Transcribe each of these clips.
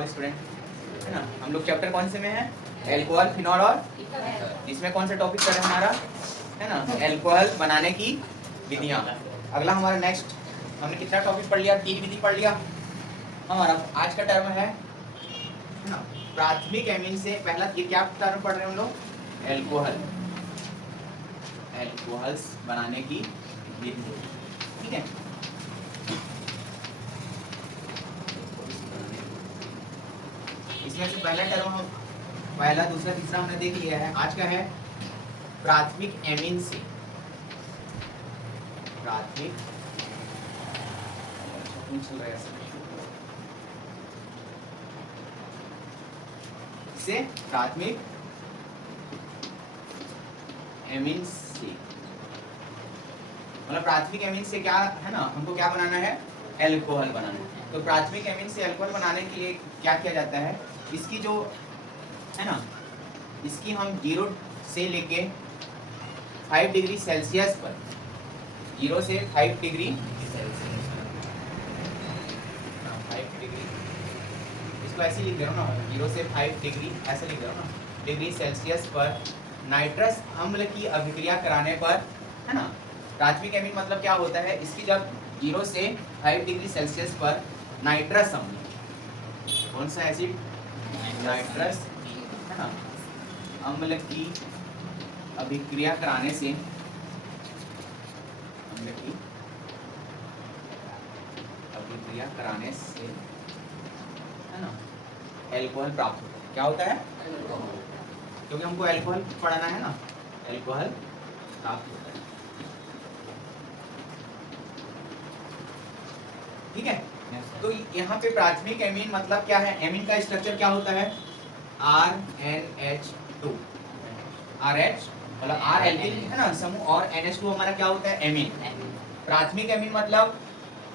All student, है ना। हम लोग चैप्टर कौन से में है? एल्कोहल, फिनॉल और इसमें कौन सा टॉपिक कर रहे हैं हमारा, है ना, एल्कोहल बनाने की विधियाँ। अगला हमारा नेक्स्ट, हमने कितना टॉपिक पढ़ लिया? 3 विधि पढ़ लिया। हमारा आज का टर्म है ना प्राथमिक एमीन से पहला, ये क्या टर्म पढ़ रहे हैं हम लोग? एल्कोहल, एल्कोहल्स बनाने की विधि, ठीक है। इसमें से पहला टर्म हम पहला, दूसरा, तीसरा हमने देख लिया है। आज का है प्राथमिक एमीन से, प्राथमिक से प्राथमिक एमीन से, मतलब प्राथमिक एमीन से क्या है ना, हमको क्या बनाना है? एल्कोहल बनाना है। तो प्राथमिक एमीन से एल्कोहल बनाने के लिए क्या किया जाता है? इसकी जो है ना, इसकी हम 0 से लेके 5 डिग्री सेल्सियस पर, 0 से 5 डिग्री सेल्सियस, 5 डिग्री, इसको ऐसे लिख रहे हो ना, 0 से 5 डिग्री ऐसे लिख रहे हो ना, डिग्री सेल्सियस पर नाइट्रस अम्ल की अभिक्रिया कराने पर, है ना। प्राथमिक एमीन मतलब क्या होता है? इसकी जब 0 से 5 डिग्री सेल्सियस पर नाइट्रस अम्ल, कौन सा एसिड? नाइट्रस, है ना, अम्ल की अभिक्रिया कराने से, अम्ल की अभिक्रिया कराने से, है ना, एल्कोहल प्राप्त होता है। क्या होता है? क्योंकि हमको एल्कोहल पढ़ना है ना, एल्कोहल प्राप्त होता है, ठीक है। तो यहाँ पे प्राथमिक एमीन मतलब क्या है? एमीन का स्ट्रक्चर क्या होता है? RNH2, RH मतलब R एल्किन है ना समूह, और NH2 हमारा क्या होता है? एमीन। प्राथमिक एमीन मतलब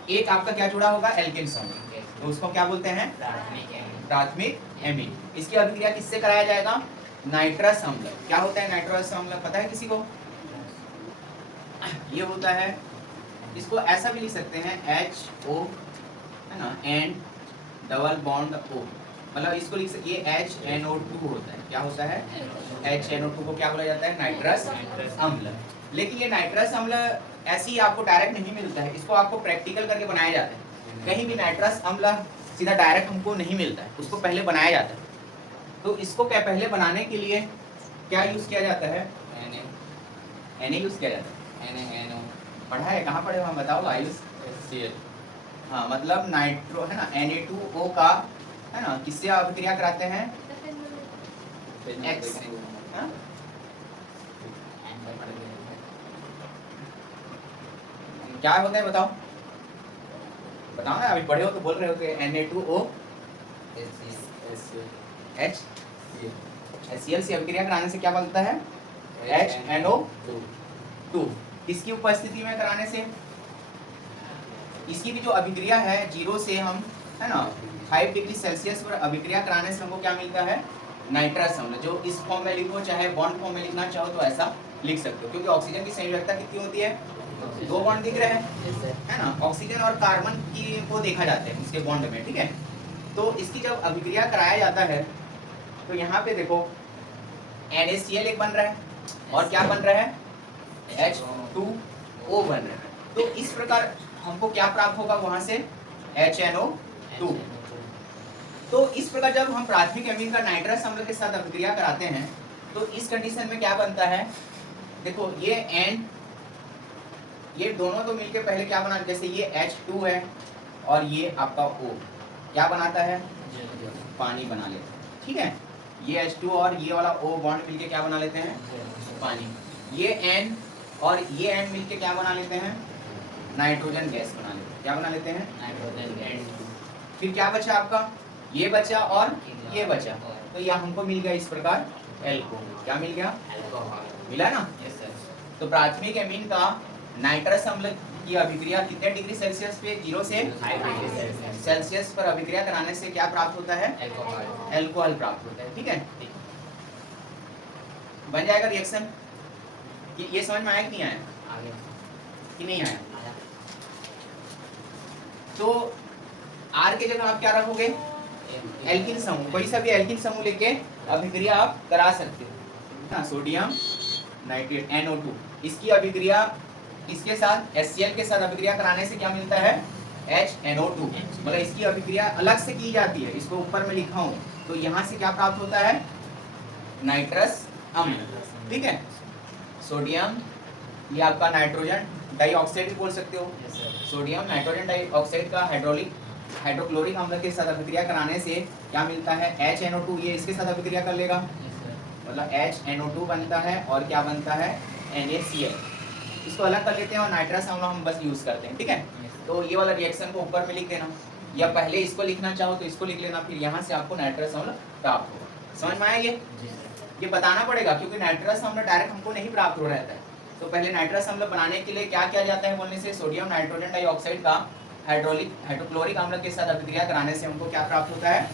एक आपका क्या जुड़ा होगा? एल्किन समूह, तो उसको क्या बोलते हैं? प्राथमिक एमीन। इसकी अभिक्रिया किससे कराया जाएगा? नाइट्रस अम्ल। क्या होता है नाइट्रस अम्ल, पता है किसी को? ये होता है, इसको ऐसा भी लिख सकते हैं HO, है ना, एंड डबल बॉन्ड O, मतलब इसको लिख सकते, ये HNO2 होता है। क्या होता है? HNO2 को क्या बोला जाता है? नाइट्रस अम्ल। लेकिन ये नाइट्रस अम्ल ऐसे ही आपको डायरेक्ट नहीं मिलता है, इसको आपको प्रैक्टिकल करके बनाया जाता है। कहीं भी नाइट्रस अम्ल सीधा डायरेक्ट हमको नहीं मिलता है, उसको पहले बनाया जाता है। तो इसको क्या पहले बनाने के लिए क्या यूज किया जाता है? Na यूज किया जाता है। पढ़ा है? कहाँ पढ़े हो हम, बताओ आयुष? हाँ, मतलब नाइट्रो, है ना, Na2O का, है ना, किससे अभिक्रिया कराते हैं? X, हाँ? क्या होता है बताओ, बताओ ना, अभी पढ़े हो तो बोल रहे हो कि Na2O HCl से अभिक्रिया कराने से क्या बनता है? HNO2। किसकी उपस्थिति में कराने से? इसकी भी जो अभिक्रिया है 0 से हम, है ना, 5 डिग्री सेल्सियस पर अभिक्रिया कराने से हमको क्या मिलता है? नाइट्रस अम्ल। जो इस फॉर्म में लिखो, चाहे बॉन्ड फॉर्म में लिखना चाहो तो ऐसा लिख सकते हो, क्योंकि ऑक्सीजन की संयोजकता कितनी होती है? 2 बॉन्ड दिख रहे हैं, है ना, ऑक्सीजन और कार्बन की को देखा जाता है उसके बॉन्ड में, ठीक है। तो इसकी जब अभिक्रिया कराया जाता है तो यहाँ पे देखो NaCl एक बन रहा है, और क्या बन रहा है? H2O बन रहा है। तो इस प्रकार हमको क्या प्राप्त होगा वहां से? HNO2। तो इस प्रकार जब हम प्राथमिक एमीन का नाइट्रस अम्ल के साथ अभिक्रिया कराते हैं तो इस कंडीशन में क्या बनता है? देखो ये एंड, ये दोनों तो मिलके पहले क्या बना, जैसे ये H2 है और ये आपका O क्या बनाता है? पानी बना लेता है, ठीक है। ये H2 और ये वाला O बॉन्ड मिलके क्या बना लेते हैं? पानी। ये N और ये N मिलके क्या बना लेते हैं? नाइट्रोजन गैस बना लेते हैं। क्या बना लेते हैं? Nitrogen gas. फिर क्या बचा आपका? ये बचा और ये बचा, तो यह हमको मिल गया इस प्रकार एल्कोहल। क्या मिल गया? एल्कोहल मिला ना? Yes sir. तो प्राथमिक एमीन का नाइट्रस अम्ल की अभिक्रिया कितने डिग्री सेल्सियस पे? 0 से 5 डिग्री सेल्सियस पर अभिक्रिया कराने से क्या प्राप्त होता है? एल्कोहल। एल्कोहल प्राप्त होता है, ठीक है। बन जाएगा रिएक्शन। ये समझ में आया कि नहीं आया? आगे कि नहीं आया? तो R के जगह आप क्या रखोगे? एल्किन समूह, कोई सा भी एल्किन समूह लेके अभिक्रिया आप करा सकते हो ना। सोडियम नाइट्रेट NO2, इसकी अभिक्रिया इसके साथ HCl के साथ अभिक्रिया कराने से क्या मिलता है? HNO2। मतलब इसकी अभिक्रिया अलग से की जाती है, इसको ऊपर में लिखा हूँ, तो यहाँ से क्या प्राप्त होता है? नाइट्रस अम्ल। ठीक है, सोडियम, ये आपका नाइट्रोजन डाइऑक्साइड भी बोल सकते हो। सोडियम नाइट्रोजन डाइऑक्साइड का हाइड्रोक्लोरिक अम्ल के साथ अभिक्रिया कराने से क्या मिलता है? HNO2। ये इसके साथ अभिक्रिया कर लेगा, मतलब HNO2 बनता है, और क्या बनता है? NaCl। इसको अलग कर लेते हैं और नाइट्रस अम्ल हम बस यूज करते हैं। ठीक है, तो ये वाला रिएक्शन को ऊपर में लिख देना, या पहले इसको लिखना चाहो तो इसको लिख लेना, फिर यहाँ से आपको नाइट्रस अम्ल प्राप्त होगा। समझ में आया? ये बताना पड़ेगा, क्योंकि नाइट्रस अम्ल डायरेक्ट हमको नहीं प्राप्त हो रहता है। तो पहले नाइट्रस अम्ल बनाने के लिए क्या किया जाता है बोलने से, सोडियम नाइट्रोजन डाइऑक्साइड का हाइड्रोक्लोरिक अम्ल के साथ अभिक्रिया कराने से हमको क्या प्राप्त होता है?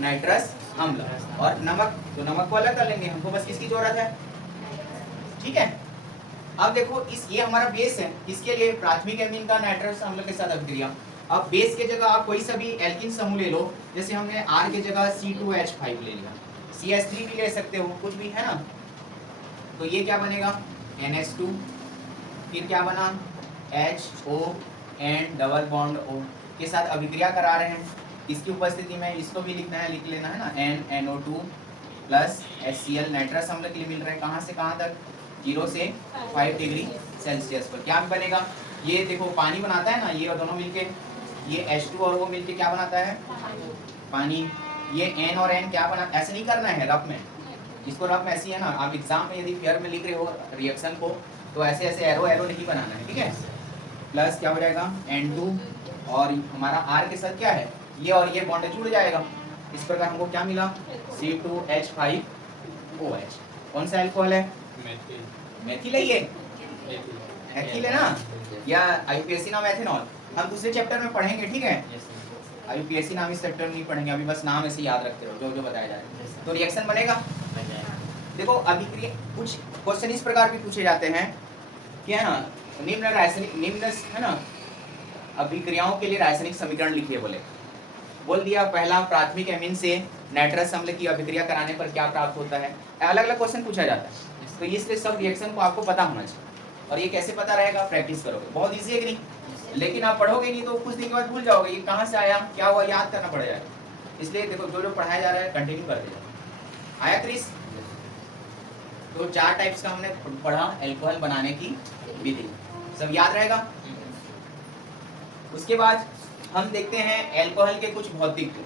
नाइट्रस अम्ल। और नमक, तो नमक को अलग कर लेंगे, हमको बस किसकी जरूरत है? ठीक है, अब देखो ये हमारा बेस है, इसके लिए प्राथमिक एमीन का नाइट्रस अम्ल के साथ अभिक्रिया। अब बेस के जगह आप कोई सा भी एल्किन समूह ले लो, जैसे हमने R के जगह C2H5 ले लिया, CH3 भी ले सकते हो, कुछ भी है ना। तो ये क्या बनेगा? NH2, फिर क्या बना? HO and double bond O के साथ अभिक्रिया करा रहे हैं। इसकी उपस्थिति में इसको भी लिखना है, लिख लेना है ना, NNO2 प्लस HCl नाइट्रस अम्ल के लिए मिल रहा है। कहाँ से कहाँ तक? 0 से 5 डिग्री सेल्सियस पर। क्या बनेगा? ये देखो पानी बनाता है ना, ये और दोनों मिलके, ये H2 और वो मिलके क्या बनाता है? पानी। ये N और N क्या बना? ऐसे नहीं करना है रफ में, इसको रफ में ऐसी है ना, आप एग्जाम में यदि फेयर में लिख रहे हो रिएक्शन को, तो ऐसे ऐसे एरो एरो नहीं बनाना है। ठीक है, प्लस क्या हो जाएगा? N2, और हमारा R के साथ क्या है? ये और ये बॉन्ड जुड़ जाएगा। इस प्रकार हमको क्या मिला? C2H5OH। कौन सा अल्कोहल है? मेथिल है। ये एथिल है ना, या IUPAC नाम एथेनॉल, हम दूसरे चैप्टर में पढ़ेंगे। ठीक है, IUPAC नाम इस चैप्टर में नहीं पढ़ेंगे, अभी बस नाम ऐसे याद रखते रहो जो जो बताया जाए। तो रिएक्शन बनेगा। देखो अभिक्रिया, कुछ क्वेश्चन इस प्रकार भी पूछे जाते हैं कि है ना, निम्न है ना, अभिक्रियाओं के लिए रासायनिक समीकरण लिखिए। बोल दिया पहला, प्राथमिक एमीन से नाइट्रस अम्ल की अभिक्रिया कराने पर क्या प्राप्त होता है। अलग अलग क्वेश्चन पूछा जाता है, तो इसलिए सब रिएक्शन को आपको पता होना चाहिए। और ये कैसे पता रहेगा? प्रैक्टिस करोगे, बहुत ईजी है कि नहीं? लेकिन आप पढ़ोगे नहीं तो कुछ दिन के बाद भूल जाओगे, ये कहाँ से आया, क्या हुआ, याद करना पड़ जाएगा। इसलिए देखो जो जो पढ़ाया जा रहा है कंटिन्यू करते जाओ। आया क्रिस? तो 4 टाइप्स का हमने पढ़ा एल्कोहल बनाने की विधि, सब याद रहेगा। उसके बाद हम देखते हैं एल्कोहल के कुछ भौतिक गुण।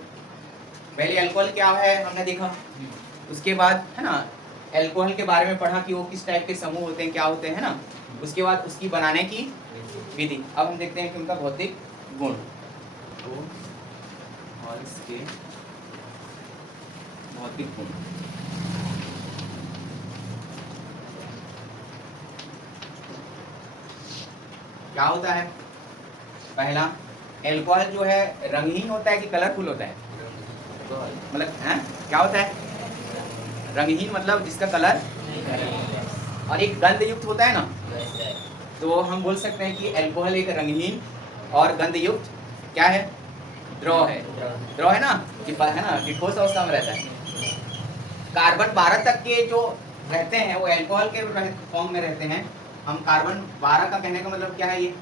पहले एल्कोहल क्या है हमने देखा, उसके बाद है ना एल्कोहल के बारे में पढ़ा कि वो किस टाइप के समूह होते हैं, क्या होते हैं ना। उसके बाद उसकी बनाने की विधि। अब हम देखते हैं कि उनका भौतिक गुण। तो के भौतिक गुण, क्या होता है? पहला, एल्कोहल जो है रंगहीन होता है कि कलरफुल होता है? मतलब क्या होता है? रंगहीन मतलब जिसका कलर, और एक गंध युक्त होता है ना, तो हम बोल सकते हैं कि एल्कोहल एक रंगहीन और गंध युक्त क्या है? द्रव है। द्रव है ना, कि है ना, कि ठोस अवस्था में रहता है। कार्बन 12 तक के जो रहते हैं वो एल्कोहल के फॉर्म में रहते हैं। हम कार्बन 12 का कहने का मतलब क्या है, ये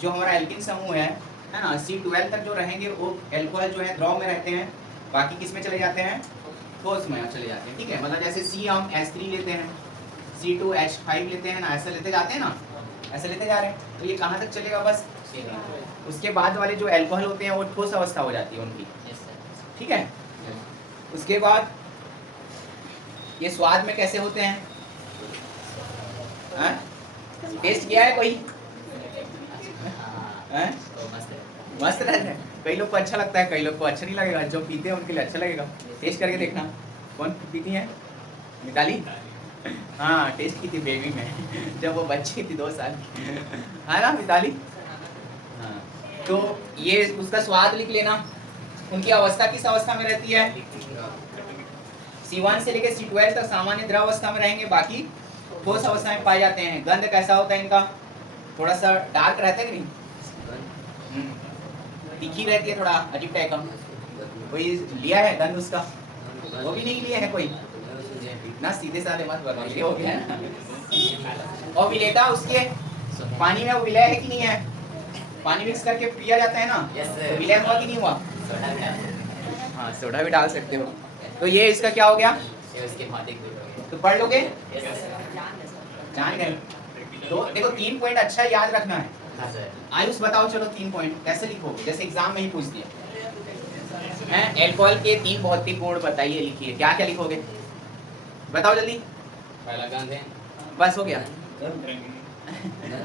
जो हमारा एल्किन समूह है ना, C12 तक जो रहेंगे वो एल्कोहल जो है द्रव में रहते हैं, बाकी किस में चले जाते हैं? ठोस में चले जाते हैं। ठीक है, मतलब जैसे C हम H3 लेते हैं, C2H5 लेते हैं ना, ऐसे लेते जाते हैं ना, ऐसे लेते जा रहे हैं, तो ये कहाँ तक चलेगा? बस उसके बाद वाले जो एल्कोहल होते हैं वो ठोस अवस्था हो जाती है उनकी। ठीक है, उसके बाद ये स्वाद में कैसे होते हैं? टेस्ट किया है कोई? मस्त रहता है। कई लोग को अच्छा लगता है, कई लोग को अच्छा नहीं लगेगा। जो पीते हैं उनके लिए अच्छा लगेगा। टेस्ट करके देखना। कौन पीती है? मिताली? हाँ, टेस्ट की थी बेबी में जब वो बच्ची थी 2 साल की, है ना मिताली? हाँ, तो ये उसका स्वाद लिख लेना। उनकी अवस्था किस अवस्था में रहती है? C1 से लेकर C12 तक सामान्य द्रव अवस्था में रहेंगे, बाकी ठोस अवस्था में पाए जाते हैं। गंध कैसा होता है इनका? थोड़ा सा डार्क रहता है कि नहीं? तीखी रहती है, थोड़ा अजीब टाइप का। कोई लिया है गंध उसका? वो भी नहीं लिया है कोई। इतना सीधे साधे मत बनो, ये हो गया ना। और विलेता उसके पानी में वो विलय है कि नहीं है? पानी मिक्स करके पिया जाता है ना, तो विलय हुआ कि नहीं हुआ? हाँ, सोडा भी डाल सकते हो। तो ये इसका क्या हो गया? तो पढ़ लोगे? जान गए। तो देखो 3 पॉइंट अच्छा याद रखना है। आयुष बताओ, चलो 3 पॉइंट कैसे लिखोगे, जैसे एग्जाम में ही पूछ दिया है। एल्कोहल के 3 भौतिक गुण बताइए, लिखिए। क्या क्या लिखोगे बताओ जल्दी। पहला गंध है, बस हो गया।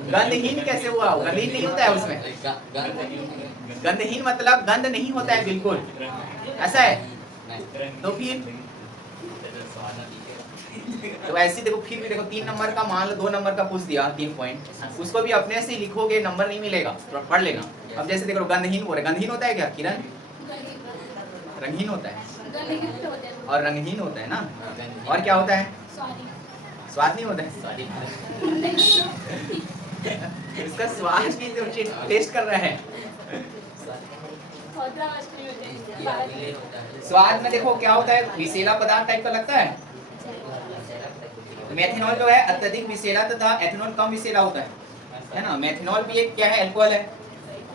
गंधहीन कैसे हुआ? गंधहीन नहीं होता है उसमें। गंधहीन मतलब गंध नहीं होता है बिल्कुल, ऐसा है। तो फिर तो ऐसे देखो, फिर भी देखो 3 नंबर का मान लो 2 नंबर का पूछ दिया 3 पॉइंट, उसको भी अपने से लिखोगे, नंबर नहीं मिलेगा, पढ़ लेना। अब जैसे देखो गंधहीन बोल रहे, गंधहीन होता है क्या किरण? रंगहीन होता है और रंगहीन होता है ना। और क्या होता है? स्वाद नहीं होता है। इसका स्वाद की जो टेस्ट कर रहा है। स्वाद में देखो क्या होता है, विषैला पदार्थ टाइप का लगता है। मेथनॉल जो है अत्यधिक विषैला तथा एथेनॉल कम विषैला होता है ना। मेथनॉल भी एक क्या है, अल्कोहल है।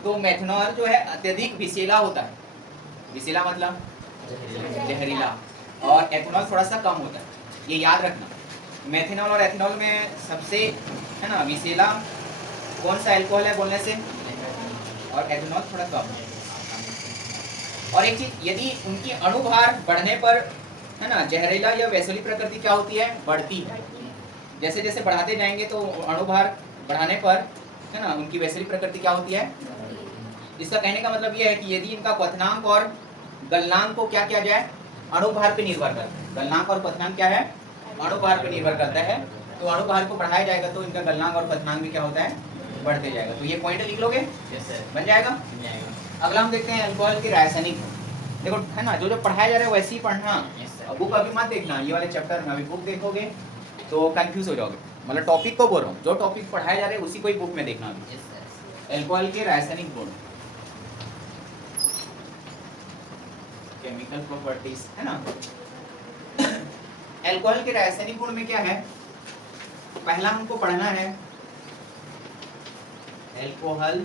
तो मेथनॉल जो है अत्यधिक विषैला होता है। विषैला मतलब जहरीला, और एथेनॉल थोड़ा सा कम होता है, ये याद रखना। मेथनॉल और एथेनॉल में सबसे है ना विषैला कौन सा अल्कोहल है बोलने से, और एथेनॉल थोड़ा कम है। और एक चीज, यदि उनकी अणुभार बढ़ने पर है ना जहरीला या वैसली प्रकृति क्या होती है, बढ़ती है। जैसे जैसे बढ़ाते जाएंगे तो अणुभार बढ़ाने पर है ना उनकी वैसली प्रकृति क्या होती है। इसका कहने का मतलब यह है कि यदि इनका क्वथनांक और गलनांक को क्या किया जाए, अणुभार पे निर्भर करता है। गलनांक और क्वथनांक क्या है, अणुभार पे निर्भर करता है। तो अणुभार को बढ़ाया जाएगा तो इनका गलनांक और क्वथनांक भी क्या होता है, बढ़ते जाएगा। तो ये पॉइंट लिख लोगे, बन जाएगा। अगला हम देखते हैं अल्कोहल के रासायनिक। देखो है ना, जो जो पढ़ाया जा रहा है वैसे ही पढ़ना। बुक अभी मत देखना, ये वाले चैप्टर में अभी बुक देखोगे तो कंफ्यूज हो जाओगे। मतलब टॉपिक को बोल रहा हूँ, जो टॉपिक पढ़ाया जा रहा है उसी को ही बुक में देखना अभी। अल्कोहल के रासायनिक गुण, केमिकल प्रॉपर्टीज है ना। अल्कोहल के रासायनिक गुण में क्या है, पहला हमको पढ़ना है अल्कोहल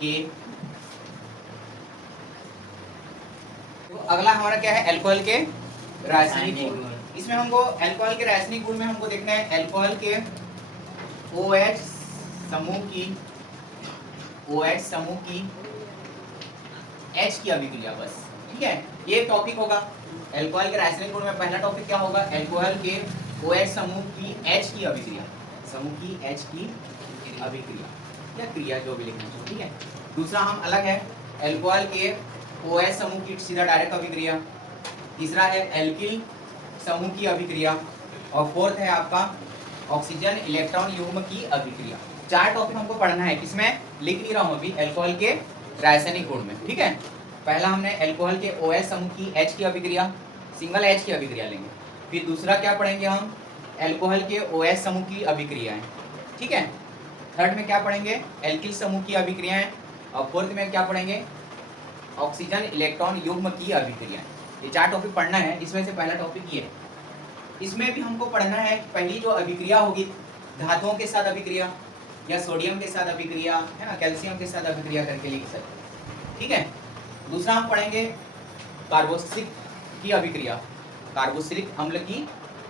के। तो अगला हमारा क्या है, अल्कोहल के रासायनिक गुण। इसमें हमको अल्कोहल के रासायनिक गुण में हमको देखना है अल्कोहल के OH समूह की H की अभिक्रिया, बस ठीक है। ये टॉपिक होगा अल्कोहल के रासायनिक गुण में। पहला टॉपिक क्या होगा, अल्कोहल के OH समूह की H की अभिक्रिया, समूह की H की अभिक्रिया या क्रिया जो भी लिखना चाहिए, ठीक है। दूसरा हम अलग है अल्कोहल के OH समूह की सीधा डायरेक्ट अभिक्रिया। तीसरा है एल्किल समूह की अभिक्रिया, और फोर्थ है आपका ऑक्सीजन इलेक्ट्रॉन युग्म की अभिक्रिया। 4 टॉपिक हमको पढ़ना है, किसमें लिख नहीं रहा हूँ अभी, अल्कोहल के रासायनिक गुण में, ठीक है। पहला हमने अल्कोहल के OH समूह की H की अभिक्रिया, सिंगल H की अभिक्रिया लेंगे। फिर दूसरा क्या पढ़ेंगे हम, अल्कोहल के OH समूह की अभिक्रियाएं, ठीक है। थर्ड में क्या पढ़ेंगे, एल्किल समूह की अभिक्रियाएं, और फोर्थ में क्या पढ़ेंगे, ऑक्सीजन इलेक्ट्रॉन युग्म की अभिक्रिया। ये 4 टॉपिक पढ़ना है। इसमें से पहला टॉपिक ये है। इसमें भी हमको पढ़ना है पहली जो अभिक्रिया होगी धातुओं के साथ अभिक्रिया, या सोडियम के साथ अभिक्रिया है ना, कैल्शियम के साथ अभिक्रिया करके लिख सकते, ठीक है। दूसरा हम पढ़ेंगे कार्बोक्सिलिक की अभिक्रिया, कार्बोक्सिलिक अम्ल की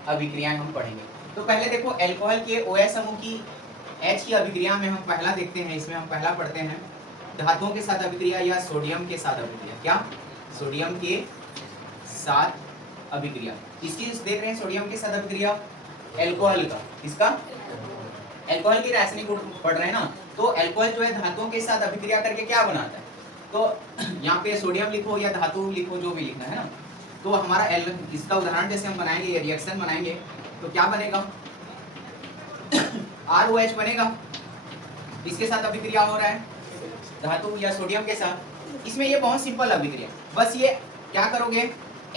अभिक्रियाएं हम पढ़ेंगे। तो पहले देखो अल्कोहल के OH समूह की H की अभिक्रिया में हम पहला देखते हैं। इसमें हम पहला पढ़ते हैं धातुओं के साथ अभिक्रिया या सोडियम के साथ अभिक्रिया। क्या, सोडियम के साथ अभिक्रिया। इसकी देख रहे हैं सोडियम के साथ अभिक्रिया अल्कोहल का, इसका अल्कोहल की रासायनिक गुण पढ़ रहे हैं ना। तो अल्कोहल जो है धातुओं के साथ अभिक्रिया करके क्या बनाता है, तो यहाँ पे सोडियम लिखो या धातु लिखो, जो भी लिखना है ना। तो हमारा इसका उदाहरण जैसे हम बनाएंगे, ये रिएक्शन बनाएंगे तो क्या बनेगा, ROH बनेगा। इसके साथ अभिक्रिया हो रहा है धातु या सोडियम के साथ। इसमें ये बहुत सिंपल अभिक्रिया, बस ये क्या करोगे,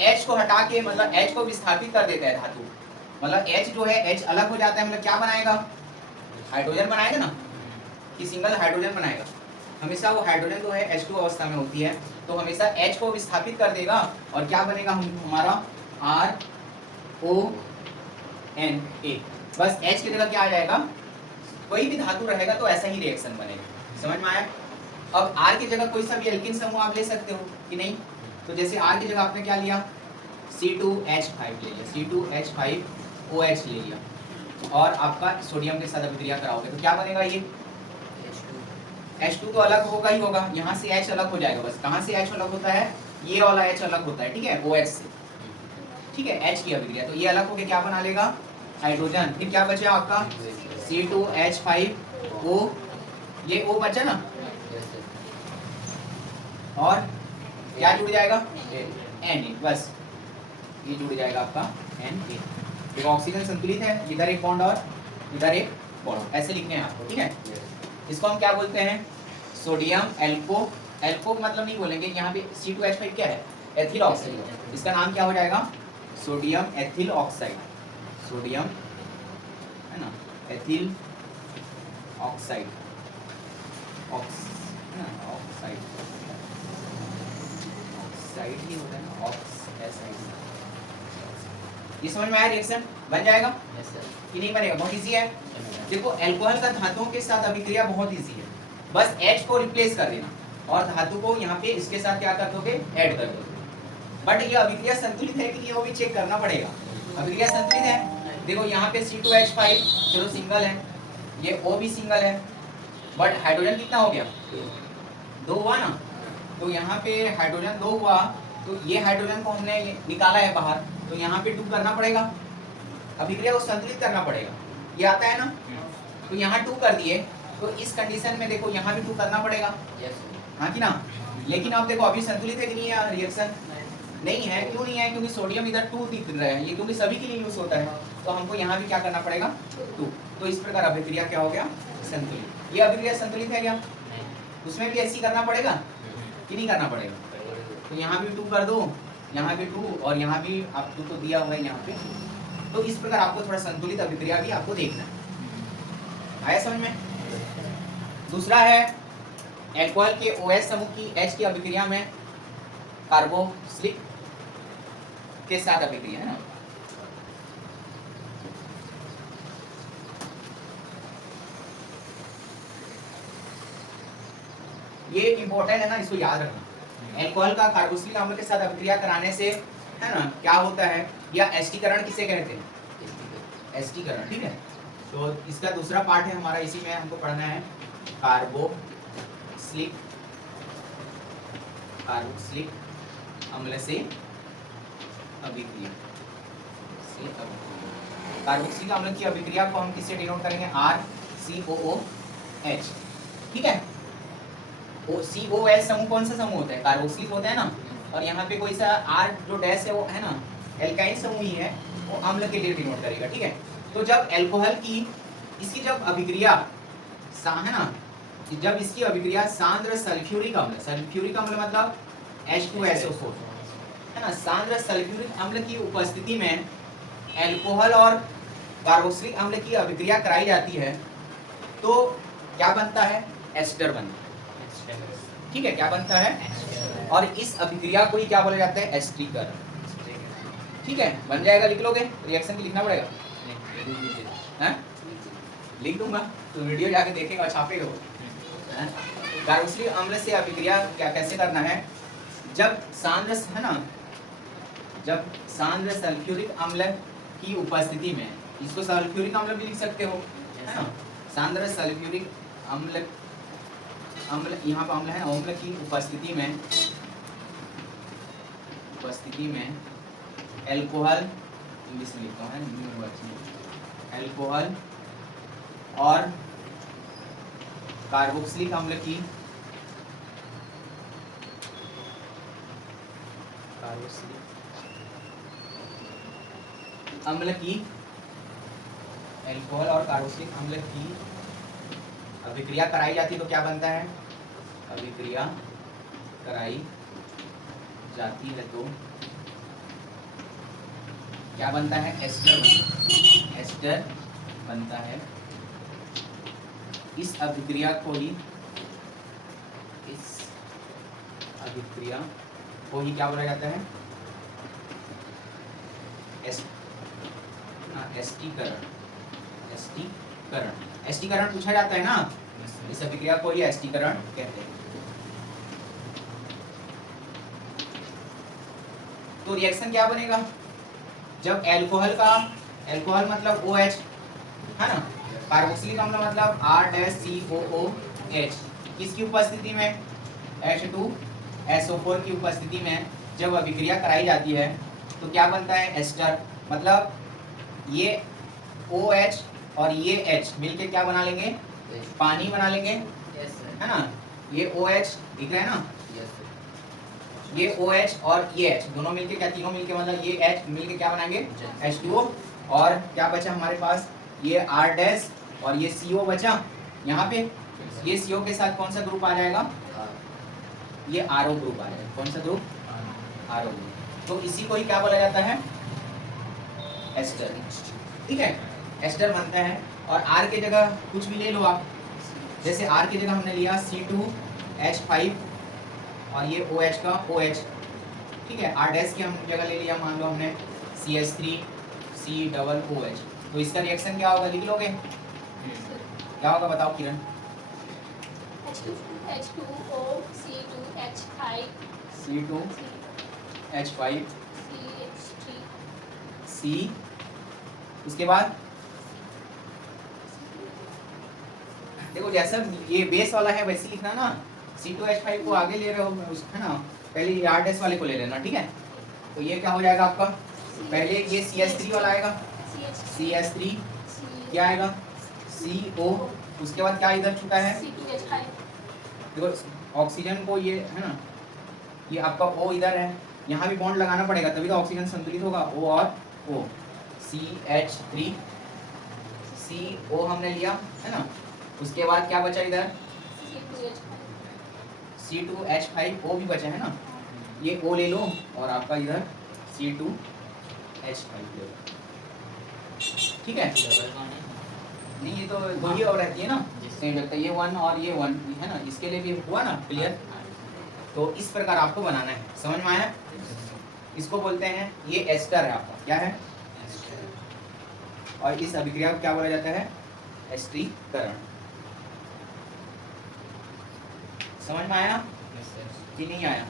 H को हटा के मतलब H को विस्थापित कर देता है धातु, मतलब H जो है H अलग हो जाता है, मतलब क्या बनाएगा, हाइड्रोजन बनाएगा ना, कि सिंगल हाइड्रोजन बनाएगा। हमेशा वो हाइड्रोजन जो है H2 अवस्था में होती है, तो हमेशा H को विस्थापित कर देगा और क्या बनेगा हमारा RONA। बस H की जगह क्या आ जाएगा, कोई भी धातु रहेगा तो ऐसा ही रिएक्शन बनेगा। समझ में आया? अब R की जगह कोई सा भी एल्किन समूह आप ले सकते हो कि नहीं? तो जैसे R की जगह आपने क्या लिया, C2H5 ले लिया, C2H5OH ले लिया और आपका सोडियम के साथ अभिक्रिया कराओगे तो क्या बनेगा, ये H2 तो अलग होगा ही होगा, यहाँ से H अलग हो जाएगा। बस कहाँ से H अलग होता है, ये वाला H अलग होता है, ठीक है, OH से, ठीक है, H की अभिक्रिया, तो ये अलग होके क्या बना लेगा, हाइड्रोजन। फिर क्या बचा आपका C2H5O, ये O बचा ना, और क्या जुड़ जाएगा Na, बस ये जुड़ जाएगा आपका Na। देखो ऑक्सीजन संतुलित है, इधर एक बॉन्ड और इधर एक बॉन्ड, ऐसे लिखने हैं आपको, ठीक है। इसको हम क्या बोलते हैं, सोडियम एल्को, एल्को मतलब नहीं बोलेंगे, यहाँ पे C2H5 क्या है, एथिल ऑक्साइड, इसका नाम क्या हो जाएगा, सोडियम एथिल ऑक्साइड, सोडियम है ना, एथिल ऑक्साइड, ऑक्साइड ऑक्साइड ही होता है ना, ऑक्साइड। ये समझ में आया, रिएक्शन बन जाएगा कि नहीं बनेगा, बहुत इजी है। देखो अल्कोहल का धातुओं के साथ अभिक्रिया बहुत इजी है, बस H को रिप्लेस कर देना और धातु को यहाँ पे इसके साथ क्या कर दोगे, ऐड कर दोगे। बट ये अभिक्रिया संतुलित है कि नहीं वो भी चेक करना पड़ेगा। अभिक्रिया संतुलित है, देखो यहाँ पे C2H5 चलो सिंगल है, ये O भी सिंगल है, बट हाइड्रोजन कितना हो गया, 2 हुआ ना, तो यहाँ पे हाइड्रोजन 2 हुआ, तो ये हाइड्रोजन को हमने निकाला है बाहर, तो यहाँ पे 2 करना पड़ेगा, अभिक्रिया को संतुलित करना पड़ेगा, ये आता है ना, तो यहाँ 2 कर दिए, तो इस कंडीशन में देखो यहाँ भी 2 करना पड़ेगा, हाँ कि ना। लेकिन अब देखो अभी संतुलित है कि नहीं है, रिएक्शन नहीं है, क्यों नहीं है, क्योंकि सोडियम इधर 2 दिख रहा है, ये क्योंकि सभी के लिए यूज होता है, तो हमको यहाँ भी क्या करना पड़ेगा 2। तो इस प्रकार अभिक्रिया क्या हो गया, संतुलित। ये अभिक्रिया संतुलित है क्या, उसमें भी ऐसी करना पड़ेगा कि नहीं करना पड़ेगा, तो यहाँ भी 2 कर दो, यहाँ भी 2 और यहाँ भी आप 2 तो दिया हुआ है यहाँ पे, तो इस प्रकार आपको थोड़ा संतुलित अभिक्रिया भी आपको देखना है। आया समझ में? दूसरा है अल्कोहल के OH समूह की H की अभिक्रिया में कार्बोक्सिलिक के साथ अभिक्रिया है ना, ये इंपॉर्टेंट है ना, इसको याद रखना। अल्कोहल का कार्बोक्सिलिक अम्ल के साथ अभिक्रिया कराने से है ना क्या होता है, या एस्टीकरण किसे कहते हैं, एस्टीकरण, ठीक है। तो इसका दूसरा पार्ट है हमारा, इसी में हमको पढ़ना है कार्बोक्सिलिक अम्ल से अभिक्रिया, कार्बोक्सिलिक अम्ल की अभिक्रिया को हम किससे डिनोट करेंगे, RCOOH, ठीक है। COH समूह कौन सा समूह होता है, कार्बोक्सिलिक होता है ना, और यहाँ पे कोई सा R जो डैश है वो है ना एल्काइल समूह ही है, वो अम्ल के लिए डिनोट करेगा, ठीक है। तो जब अल्कोहल की इसकी जब अभिक्रिया है ना, जब इसकी अभिक्रिया सांद्र सल्फ्यूरिक अम्ल मतलब H2SO4 है ना, सांद्र सल्फ्यूरिक अम्ल की उपस्थिति में अल्कोहल और कार्बोक्सिलिक अम्ल की अभिक्रिया कराई जाती है, तो क्या बनता है, एस्टर बनता है, ठीक है, क्या बनता है, और इस अभिक्रिया को ही क्या बोला जाता है, एस्टीकरण, ठीक है। बन जाएगा, लिख लोगे, रिएक्शन की लिखना पड़ेगा, हैं लिख दूंगा, तो वीडियो जाके देखेगा, छापेगा वो। कार्बोक्सिलिक अम्ल से अभिक्रिया क्या कैसे करना है, जब सांद्र है ना, जब सांद्र सल्फ्यूरिक अम्ल की उपस्थिति में, इसको सल्फ्यूरिक अम्ल भी लिख सकते हो है ना, सांद्र सल्फ्यूरिक अम्ल यहाँ पर अम्ल है, अम्ल की उपस्थिति में अल्कोहल, इंग्लिश में लिखता हूँ, अल्कोहल और कार्बोक्सिलिक अम्ल की अल्कोहल और कार्बोक्सिलिक अम्ल की अभिक्रिया कराई जाती है, तो क्या बनता है, अभिक्रिया कराई जाती है तो क्या बनता है, एस्टर बनता है। इस अभिक्रिया को ही इस अभिक्रिया को ही क्या बोला जाता है? एस्टीकरण। एस्टीकरण पूछा जाता है ना, इस अभिक्रिया को ही एस्टीकरण कहते हैं। तो रिएक्शन क्या बनेगा? जब अल्कोहल मतलब OH है ना, कार्बोक्सिलिक अम्ल मतलब R-COOH, किसकी उपस्थिति में? H2SO4 की उपस्थिति में जब अभिक्रिया कराई जाती है तो क्या बनता है? एस्टर। मतलब ये OH और ये H मिलके क्या बना लेंगे? पानी बना लेंगे, है ना। ये OH दिख रहा है ना, ये OH और ये H दोनों मिलके क्या, तीनों मिलके मतलब ये H मिलके क्या बनाएंगे? H2O। और क्या बचा हमारे पास? ये R- और ये CO बचा। यहाँ पे ये CO के साथ कौन सा ग्रुप आ जाएगा? ये RO ग्रुप आ जाएगा। कौन सा ग्रुप? RO group. तो इसी को ही क्या बोला जाता है? एस्टर। ठीक है, एस्टर बनता है। और R के जगह कुछ भी ले लो आप, जैसे R की जगह हमने लिया C2H5 और ये OH का OH, ठीक है। R- की हम जगह ले लिया, मान लो हमने CH3COOH। तो इसका रिएक्शन क्या होगा, लिख लोगे? क्या होगा बताओ किरण? H2O C2H5 C2H5 CH3 C, उसके बाद देखो जैसा ये बेस वाला है वैसे लिखना ना। C2H5 को आगे ले रहे हो है ना, पहले ये R- वाले को ले लेना, ठीक है। तो ये क्या हो जाएगा आपका? पहले ये CH3 वाला आएगा, CH3 क्या आएगा? CO। उसके बाद क्या इधर छूटा है? देखो ऑक्सीजन को ये है ना, ये आपका O इधर है, यहाँ भी बॉन्ड लगाना पड़ेगा तभी तो ऑक्सीजन संतुलित होगा। O और O, CH3 CO हमने लिया है ना। उसके बाद क्या बचा इधर? C2H5 O भी बचा है ना, ये O ले लो और आपका इधर C2H5 ले लो, ठीक है। नहीं ये तो दो ही और रहती है ना, सेम लगता है, ये 1 और ये 1 है ना, इसके लिए भी हुआ ना क्लियर। तो इस प्रकार आपको बनाना है, समझ में आया? इसको बोलते हैं, ये एस्टर है आपका, क्या है? और इस अभिक्रिया को क्या बोला जाता है? एस्टीकरण। समझ में आया कि नहीं आया?